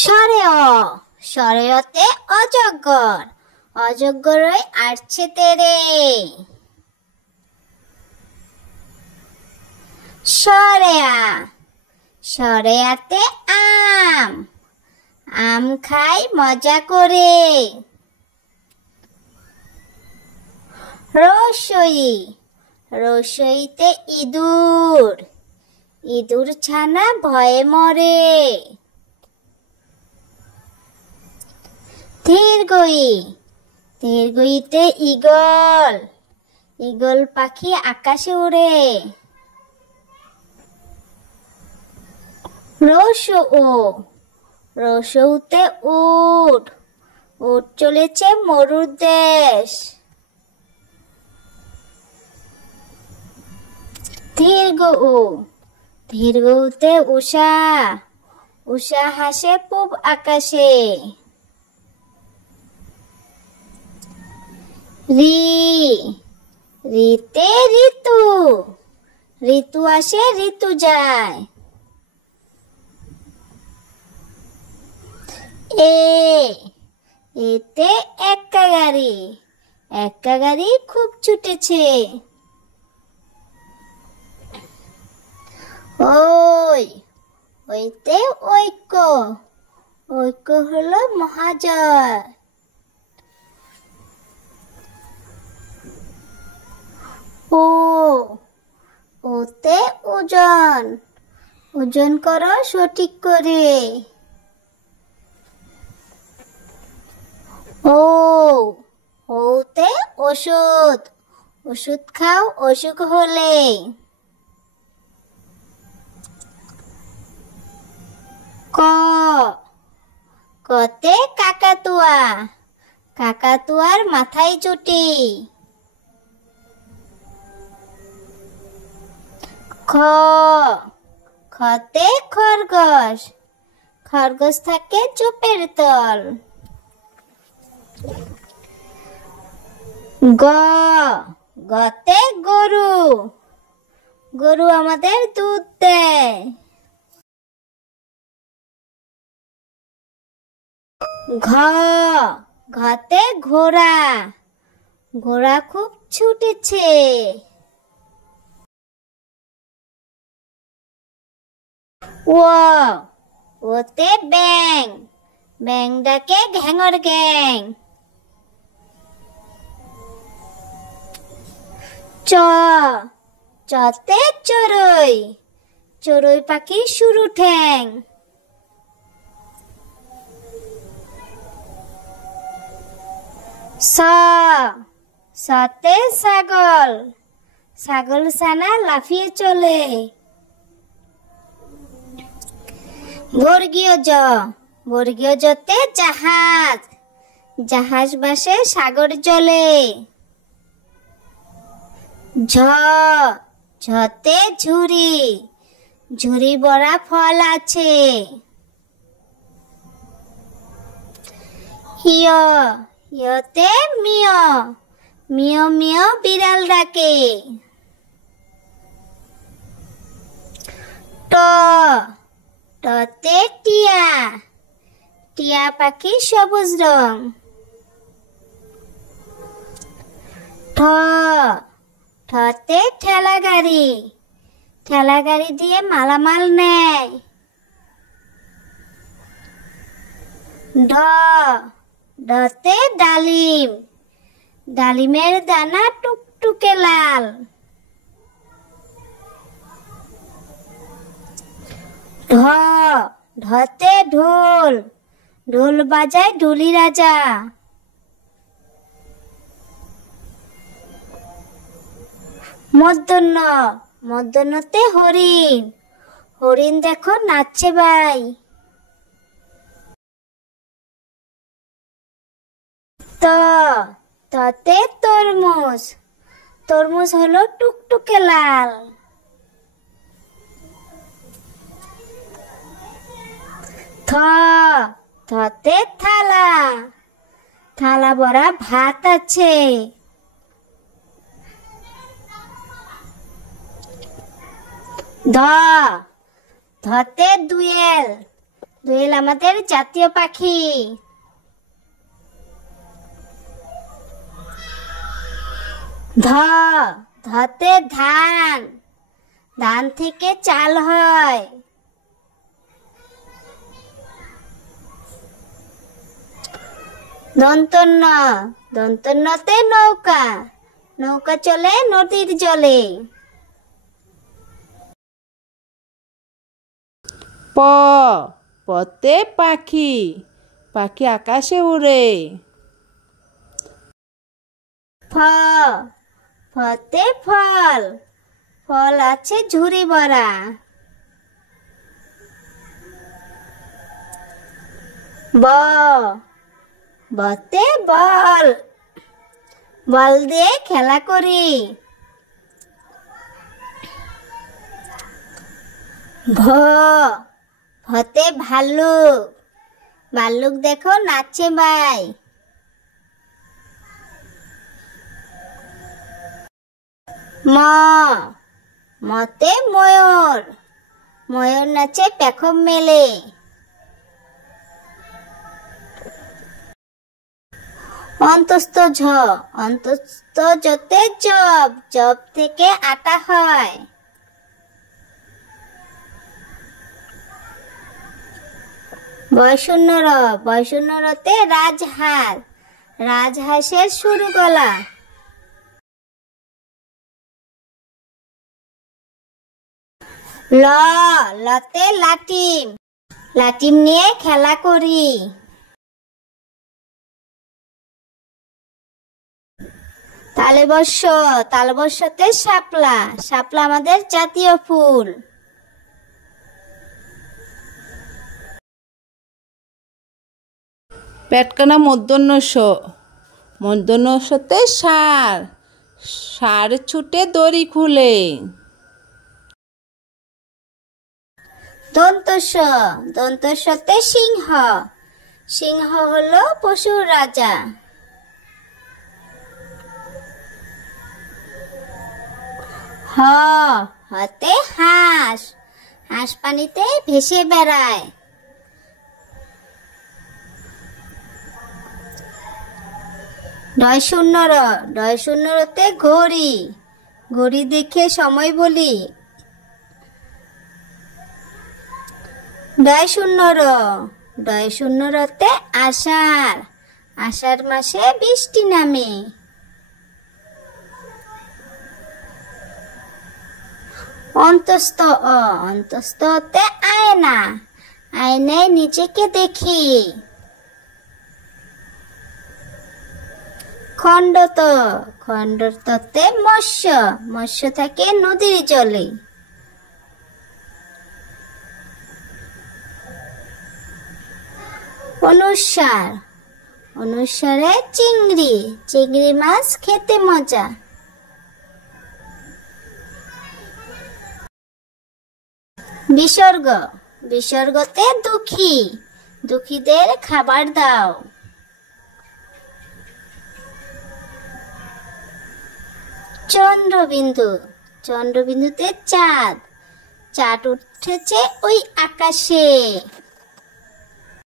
স্বরে অ, স্বরে অতে অজগর, অজগরই আসছে তেরে। স্বরে আ, স্বরে আতে আম, আম খাই মজা করে। রসই, রসইতে ইঁদুর, ইঁদুর ছানা ভয়ে মরে। দীর্ঘই, দীর্ঘইতে ঈগল, ঈগল পাখি আকাশে উড়ে। রসউ, রসউতে উট, উট চলেছে মরুর দেশ। দীর্ঘ উ, দীর্ঘউতে উষা, উষা হাসে পূব আকাশে। রি, রিতে ঋতু, ঋতু আসে ঋতু যায়। এ, এতে এক্কা গাড়ি, এক্কা গাড়ি খুব ছুটেছে। ওই, ওইতে ঐক্য, ঐক্য হলো মহাজয়। ও, ওতে ওজন, ওজন করো সঠিক করে। ও, ওতে ওষুধ, ওষুধ খাও অসুখ হলে। ক, কতে কাকাতুয়া, কাকাতুয়ার মাথায় চুটি। খ, খতে খরগোশ, খরগোশ থাকে চুপের তল। গ, গতে গরু, গরু আমাদের দুধ দেয়। ঘ, ঘতে ঘোড়া, ঘোড়া খুব ছুটেছে। ও, ওতে ব্যাং, ব্যাং ডাকে ঘ্যাঙর গ্যাং। চ, চতে চড়ুই, চড়ুই পাখি শুরু ঠ্যাং। স, সতে ছাগল, ছাগল ছানা লাফিয়ে চলে। বর্গীয় জ, বর্গীয় জতে জাহাজ, জাহাজ বাসে সাগর জলে। ঝ, ঝতে ঝুড়ি, ঝুড়ি ভরা ফল আছে। ইয়, ইয়তে মিয়, মিয় মিয় বিড়াল ডাকে। ট, টতে টিয়া, টিয়া পাখি সবুজ রং। ঠ, ঠতে ঠেলা গাড়ি, ঠেলা গাড়ি দিয়ে মালামাল নেয়। ড, ডতে ডালিম, ডালিমের দানা টুকটুকে লাল। ঢ, ঢতে ঢোল, ঢোল বাজায় ঢুলি রাজা। মূর্ধন্য, মূর্ধন্যতে হরিণ, হরিণ দেখো নাচছে ভাই। ত, ততে তরমুজ, তরমুজ হলো টুকটুকে লাল। থ, থতে থালা, থালা ভরা ভাত আছে। ধ, ধতে দুয়েল, দোয়েল আমাদের জাতীয় পাখি। ধতে ধান, ধান থেকে চাল হয়। দন্তন্নতে নৌকা, নৌকা চলে নদীর জলে। পতে পাখি, পাখি আকাশে উড়ে। ফতে ফল, ফল আছে ঝুড়ি ভরা। বতে বল, বল দিয়ে খেলা করি। ভতে ভাল্লুক, ভাল্লুক দেখো নাচে ভাই। মতে ময়ূর, ময়ূর নাচে পেখম মেলে। অন্তস্থ জতে জব, জব থেকে আটা হয়। বয়শূন্যরতে রাজহাঁস, রাজহাঁসের সরু গলা। লতে লাটিম, লাটিম নিয়ে খেলা করি। তালবস্যতে শাপলা, শাপলা আমাদের জাতীয় ফুল। পেটকানা মূর্ধন্যতে ষাঁড়, ষাঁড় ছুটে দড়ি খুলে। দন্তস্বতে সিংহ, সিংহ হলো পশুর রাজা। হতে হাঁস, হাঁস পানিতে ভেসে বেড়ায়। ডয়শূন্যরতে ঘড়ি, ঘড়ি দেখে সময় বলি। ডয়শূন্যরতে আষাঢ়, আষাঢ় মাসে বৃষ্টি নামে। অন্তস্থতে আয়না, আয়নায় নিজেকে দেখি। খণ্ডততে মৎস্য, মৎস্য থাকে নদীর জলে। অনুসারে চিংড়ি, চিংড়ি মাছ খেতে মজা। বিসর্গতে দুঃখী, দুঃখীদের খাবার দাও। চন্দ্রবিন্দুতে চাঁদ, চাঁদ উঠেছে ওই আকাশে।